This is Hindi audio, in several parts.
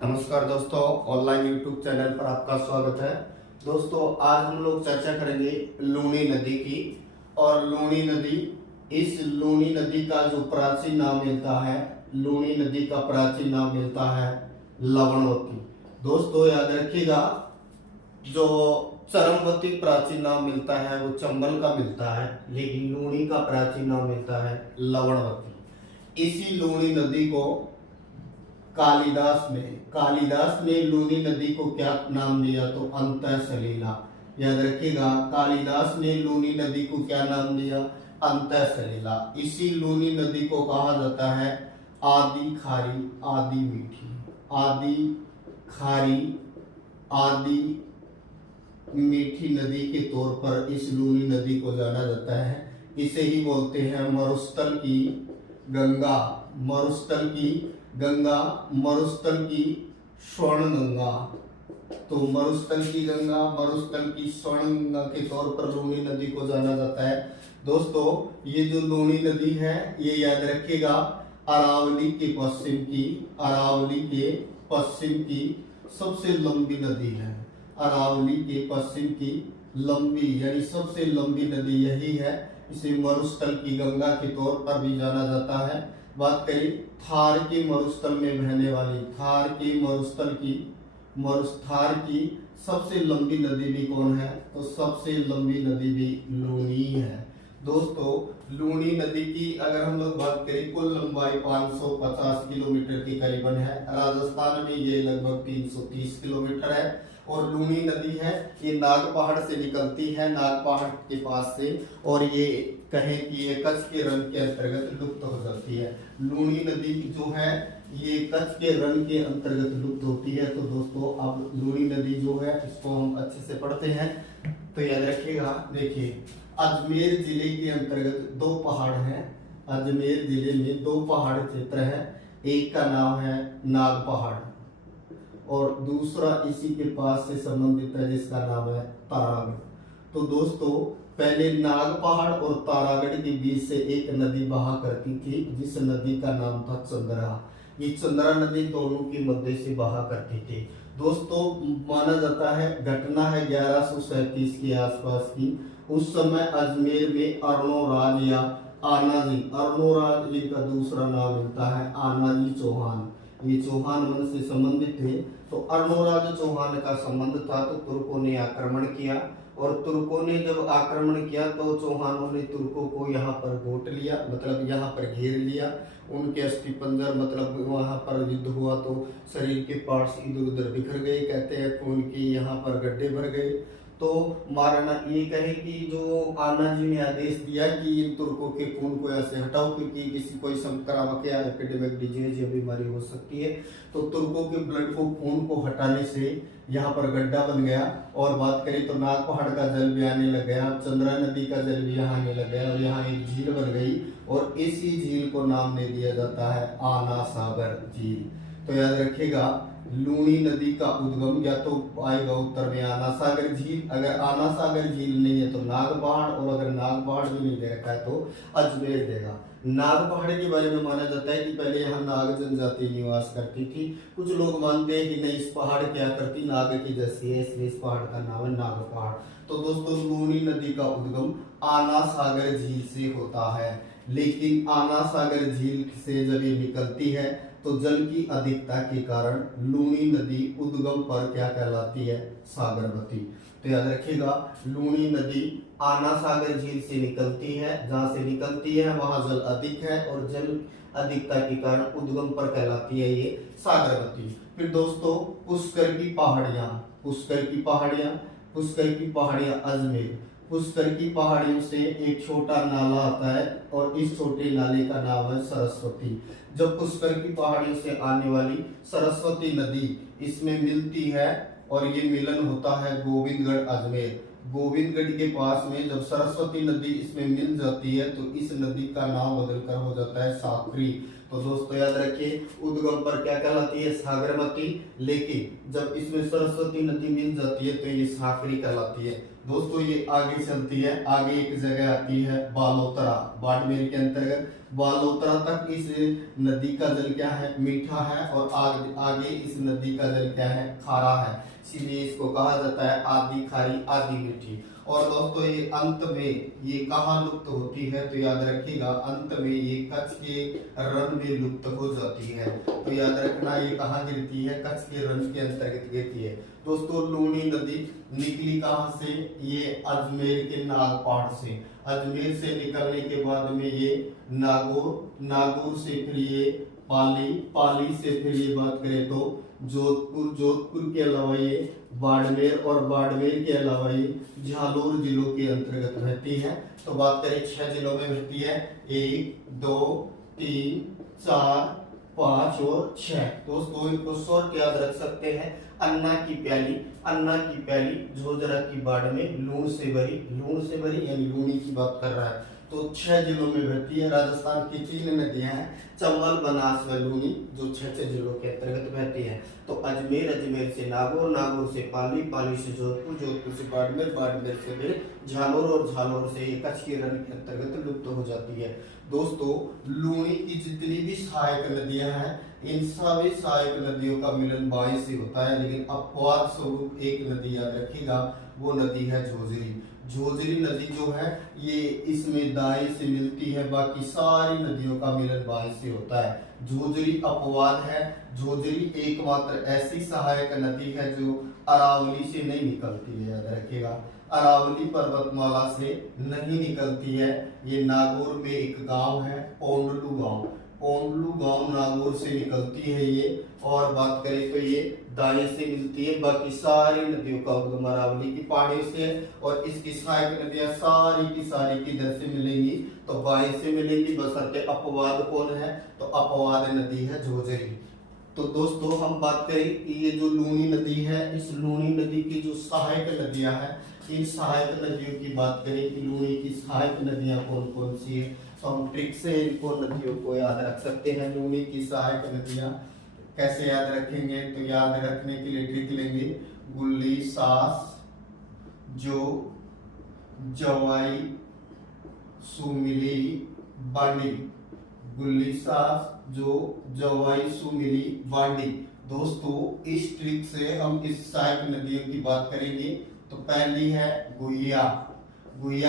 नमस्कार दोस्तों, ऑनलाइन यूट्यूब चैनल पर आपका स्वागत है। दोस्तों, आज हम लोग चर्चा करेंगे लूनी नदी की। और लूनी नदी, इस लूनी नदी का जो प्राचीन नाम मिलता है, लूनी नदी का प्राचीन नाम मिलता है लवणवती। दोस्तों याद रखिएगा, जो चरमवती प्राचीन नाम मिलता है वो चंबल का मिलता है, लेकिन लूनी का प्राचीन नाम मिलता है लवणवती। इसी लूनी नदी को कालिदास ने लूनी नदी को क्या नाम दिया? तो अंतः सलीला। याद रखिएगा, कालिदास ने लूनी नदी को क्या नाम दिया? अंतः सलीला। इसी लूनी नदी को कहा जाता है आदि खारी, आदि मीठी। आदि खारी, आदि मीठी नदी के तौर पर इस लूनी नदी को जाना जाता है। इसे ही बोलते हैं मरुस्थल की गंगा, मरुस्थल की गंगा, मरुस्थल की स्वर्ण गंगा। तो मरुस्थल की गंगा, मरुस्थल की स्वर्ण गंगा के तौर पर लूनी नदी को जाना जाता है। दोस्तों, ये जो लूनी नदी है, ये याद रखिएगा अरावली के पश्चिम की सबसे लंबी नदी है। अरावली के पश्चिम की लंबी यानी सबसे लंबी नदी यही है। इसे मरुस्थल की गंगा के तौर पर भी जाना जाता है। बात करें थार के मरुस्थल में बहने वाली, थार की सबसे लंबी नदी भी कौन है? तो सबसे लंबी नदी भी लूनी है। दोस्तों, लूनी नदी की अगर हम लोग बात करें, कुल लंबाई 550 किलोमीटर की करीबन है। राजस्थान में ये लगभग 330 किलोमीटर है। और लूनी नदी है, ये नाग पहाड़ से निकलती है, नाग पहाड़ के पास से, और ये कहें कि ये कच्छ के रण के अंतर्गत लुप्त हो जाती है। लूनी नदी जो है ये कच्छ के रण के अंतर्गत लुप्त होती है। तो दोस्तों, अब लूनी नदी जो है इसको हम अच्छे से पढ़ते हैं। तो याद रखिएगा, देखिए अजमेर जिले के अंतर्गत दो पहाड़ हैं। अजमेर जिले में दो पहाड़ क्षेत्र है। एक का नाम है नाग पहाड़ और दूसरा इसी के पास से संबंधित है जिसका नाम है तारागढ़। तो दोस्तों, पहले नाग पहाड़ और तारागढ़ के बीच से एक नदी बहा करती थी, जिस नदी का नाम था चंद्रा। ये चंद्रा नदी दोनों के मध्य से बहा करती थी। दोस्तों, माना जाता है, घटना है 1137 के आसपास की। उस समय अजमेर में अर्णोराज या आनाजी, अर्णोराज जिनका दूसरा नाम मिलता है आनाजी चौहान, ये चौहान वंश से संबंधित थे। तो अर्णोराज चौहान का संबंध था। तो तुर्कों ने आक्रमण किया, और तुर्कों ने जब आक्रमण किया तो चौहानों ने तुर्कों को यहाँ पर गोट लिया, मतलब यहाँ पर घेर लिया। उनके अस्थि पंजर, मतलब वहाँ पर युद्ध हुआ तो शरीर के पार्ट्स इधर उधर बिखर गए। कहते हैं खून के यहाँ पर गड्ढे भर गए। तो मारना, ये कहे कि जो आना जी ने आदेश दिया कि इन तुर्कों के खून को ऐसे हटाओ, क्योंकि किसी कोई संक्रामक या एपिडेमिक डिजीज या बीमारी हो सकती है। तो तुर्कों के ब्लड को, खून को हटाने से यहाँ पर गड्ढा बन गया। और बात करें तो नाग पहाड़ का जल भी आने लग गया, चंद्रा नदी का जल भी यहाँ आने लग गया, और यहाँ एक झील बन गई। और इसी झील को नाम दे दिया जाता है आना सागर झील। तो याद रखिएगा, लूनी नदी का उद्गम या तो आएगा उत्तर में आना सागर झील, अगर आना सागर झील नहीं है तो नाग पहाड़, और अगर नाग पहाड़ भी नहीं दे रखा है तो अजमेर देगा। नाग पहाड़ के बारे में माना जाता है कि पहले यहाँ नाग जनजाति निवास करती थी। कुछ लोग मानते हैं कि नहीं, इस पहाड़ क्या करती, नाग की जैसी है, इसलिए इस पहाड़ का नाम है नाग पहाड़। तो दोस्तों, लूनी नदी का उद्गम आना सागर झील से होता है। लेकिन आना सागर झील से जब ये निकलती है तो जल की अधिकता के कारण लूनी नदी उद्गम पर क्या कहलाती है? सागरवती। तो याद रखिएगा, लूनी नदी आना सागर झील से निकलती है, जहां से निकलती है वहां जल अधिक है, और जल अधिकता के कारण उद्गम पर कहलाती है ये सागरवती। फिर दोस्तों, पुष्कर की पहाड़ियां अजमेर। पुष्कर की पहाड़ियों से एक छोटा नाला आता है, और इस छोटे नाले का नाम है सरस्वती। जब पुष्कर की पहाड़ियों से आने वाली सरस्वती नदी इसमें मिलती है, और ये मिलन होता है गोविंदगढ़ अजमेर। गोविंदगढ़ के पास में जब सरस्वती नदी इसमें मिल जाती है तो इस नदी का नाम बदलकर हो जाता है साकरी। तो दोस्तों याद रखिए, उद्गम पर क्या कहलाती है? सागरवती। लेकिन जब इसमें सरस्वती नदी मिल जाती है तो ये साकरी कहलाती है। दोस्तों, ये आगे चलती है, आगे एक जगह आती है बालोतरा, बाड़मेर के अंतर्गत। बालोतरा तक इस नदी का जल क्या है, मीठा है, और आगे इस नदी का जल क्या है, खारा है। इसीलिए इसको कहा जाता है आधी खारी आधी मीठी। और दोस्तों ये अंत में ये कहाँ लुप्त होती है, तो याद रखिएगा अंत में ये कच्छ के रण में लुप्त हो जाती है। तो याद रखना ये कहाँ गिरती है, कच्छ के रण के अंतर्गत गिरती है। दोस्तों लूनी नदी निकली कहाँ से, ये अजमेर के नागपाड़ से। अजमेर से निकलने के बाद में ये नागौर से फिर ये पाली से फिर ये बात करें तो जोधपुर के अलावा ये बाड़मेर, और बाड़मेर के अलावा ये झालोर जिलों के अंतर्गत बहती है। तो बात करें 6 जिलों में बहती है, 1 2 3 4 5 और 6। दोस्तों इनको शॉर्ट याद रख सकते हैं। अन्ना की प्याली झोझरा की बाढ़ में लूण से भरी यानी लूनी की बात कर रहा है। तो 6 जिलों में बहती है। राजस्थान की 3 नदियां हैं, चंबल, बनास व लूनी, जो 6 जिलों के अंतर्गत बहती है। तो अजमेर से नागौर से पाली से जोधपुर से बाड़मेर से फिर झालोर, और झालोर से कच्छ के रण के अंतर्गत लुप्त हो जाती है। दोस्तों लूनी की जितनी भी सहायक नदियां हैं, इन सभी सहायक नदियों का मिलन बाई से होता है, लेकिन अपवाद स्वरूप एक नदी याद रखिएगा, वो नदी है झोझरी नदी जो है ये इसमें दाई से मिलती है, बाकी सारी नदियों का मिलन बाई से होता है। झोझरी अपवाद है। झोझरी एकमात्र ऐसी सहायक नदी है जो अरावली से नहीं निकलती है, याद रखिएगा, अरावली पर्वतमाला से नहीं निकलती है। ये नागौर में एक गांव है पोंडलू गांव नागौर से निकलती है ये। और बात करें तो ये दाएं से मिलती है, बाकी सारी नदियों का उद्गम अरावली की पहाड़ियों से है। और इसकी सहायक नदियां सारी की किधर से मिलेंगी, तो बाएं से मिलेंगी, बशर्ते अपवाद कौन है, तो अपवाद नदी है झोझरी। तो दोस्तों हम बात करें कि ये जो लूनी नदी है, इस लूनी नदी की जो सहायक नदियां हैं, इन सहायक नदियों की बात करें कि लूनी की सहायक नदियां कौन कौन सी है, तो हम ट्रिक से इनको नदियों को याद रख सकते हैं। लूनी की सहायक नदियां कैसे याद रखेंगे, तो याद रखने के लिए ट्रिक लेंगे, गुल्ली, सास, जो, जवाई, सुमिली, बांडी। गुल्ली, सास, जो, जवाई, सुमिली, बांडी। दोस्तों इस ट्रिक से हम इस सहायक नदियों की बात करेंगे। तो पहली है गुइया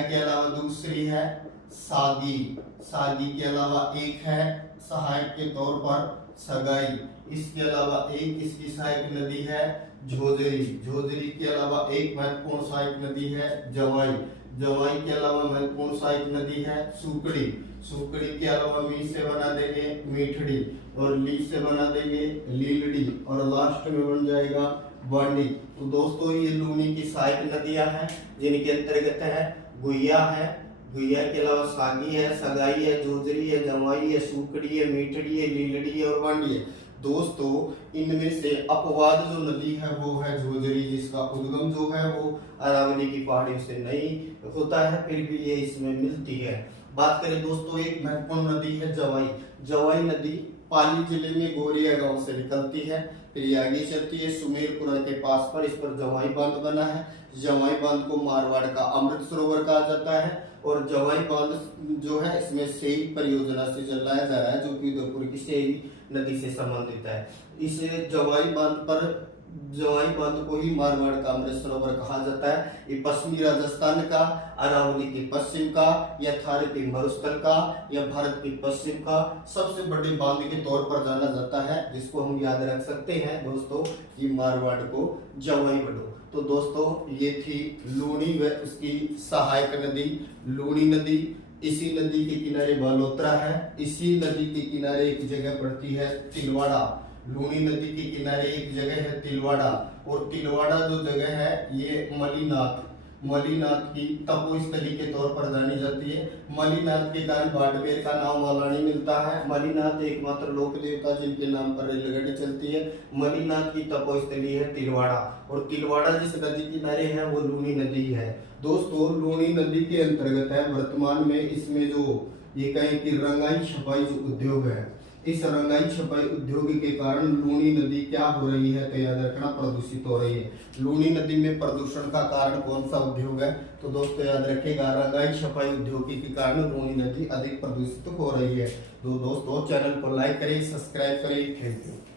के अलावा दूसरी है सागी के अलावा एक है सहायक के तौर पर सगाई। इसके अलावा एक इसकी सहायक नदी है झोझरी के अलावा एक महत्वपूर्ण सहायक नदी है जवाई के अलावा महत्वपूर्ण सहायक नदी है सुकड़ी के अलावा मी से बना देंगे मीठड़ी, और ली से बना देंगे लीलड़ी, और लास्ट में बन जाएगा बांडी। तो दोस्तों ये लूनी की सहायक नदियां हैं, जिनके अंतर्गत है गुइया के अलावा सागी है, सगाई है, झोझरी है, जवाई है, सुकड़ी है, मीठड़ी है, लीलड़ी है और बांडी है। दोस्तों इनमें से अपवाद जो नदी है वो है झोझरी, जिसका उद्गम जो है वो अरावली की पहाड़ियों से नहीं होता है, फिर भी ये इसमें मिलती है। बात करें दोस्तों एक महत्वपूर्ण नदी है जवाई नदी पाली जिले में गोरिया गांव से निकलती है, फिर ये आगे चलती है सुमेरपुरा के पास पर, इस पर जवाई बांध बना है। जवाई बांध को मारवाड़ का अमृत सरोवर कहा जाता है, और जवाई बांध जो है इसमें सेई परियोजना से चलाया जा रहा है, जो कि उदयपुर की सेई नदी से संबंधित है। इस जवाई बांध को ही मारवाड़ का अमृत सरोवर कहा जाता है। ये पश्चिमी राजस्थान का, अरावली के पश्चिम का, या थार के मरुस्थल का, या भारत के पश्चिम का सबसे बड़े बांध के तौर पर जाना जाता है, जिसको हम याद रख सकते हैं दोस्तों कि मारवाड़ को जवाई बड़ो। तो दोस्तों ये थी लूनी व उसकी सहायक नदी लूनी नदी। इसी नदी के किनारे बालोतरा है, इसी नदी के किनारे एक जगह पड़ती है तिलवाड़ा। लूनी नदी के किनारे एक जगह है तिलवाड़ा, और तिलवाड़ा जो जगह है ये मलीनाथ की तपोस्थली के तौर पर जानी जाती है। मलीनाथ के कारण बाड़मेर का नाम मलानी मिलता है। मलीनाथ एकमात्र लोक देवता जिनके नाम पर रेलगाड़ी चलती है। मलीनाथ की तपोस्थली है तिलवाड़ा, और तिलवाड़ा जिस नदी किनारे है वो लूनी नदी है। दोस्तों लूनी नदी के अंतर्गत है। वर्तमान में इसमें जो ये कहें कि रंगाई छपाई जो उद्योग है, इस रंगाई छपाई उद्योग के कारण लूनी नदी क्या हो रही है, तो याद रखना प्रदूषित हो रही है। लूनी नदी में प्रदूषण का कारण कौन सा उद्योग है, तो दोस्तों याद रखिएगा रंगाई छपाई उद्योग के कारण लूनी नदी अधिक प्रदूषित हो रही है। तो दोस्तों चैनल को लाइक करें, सब्सक्राइब करें। Thank you.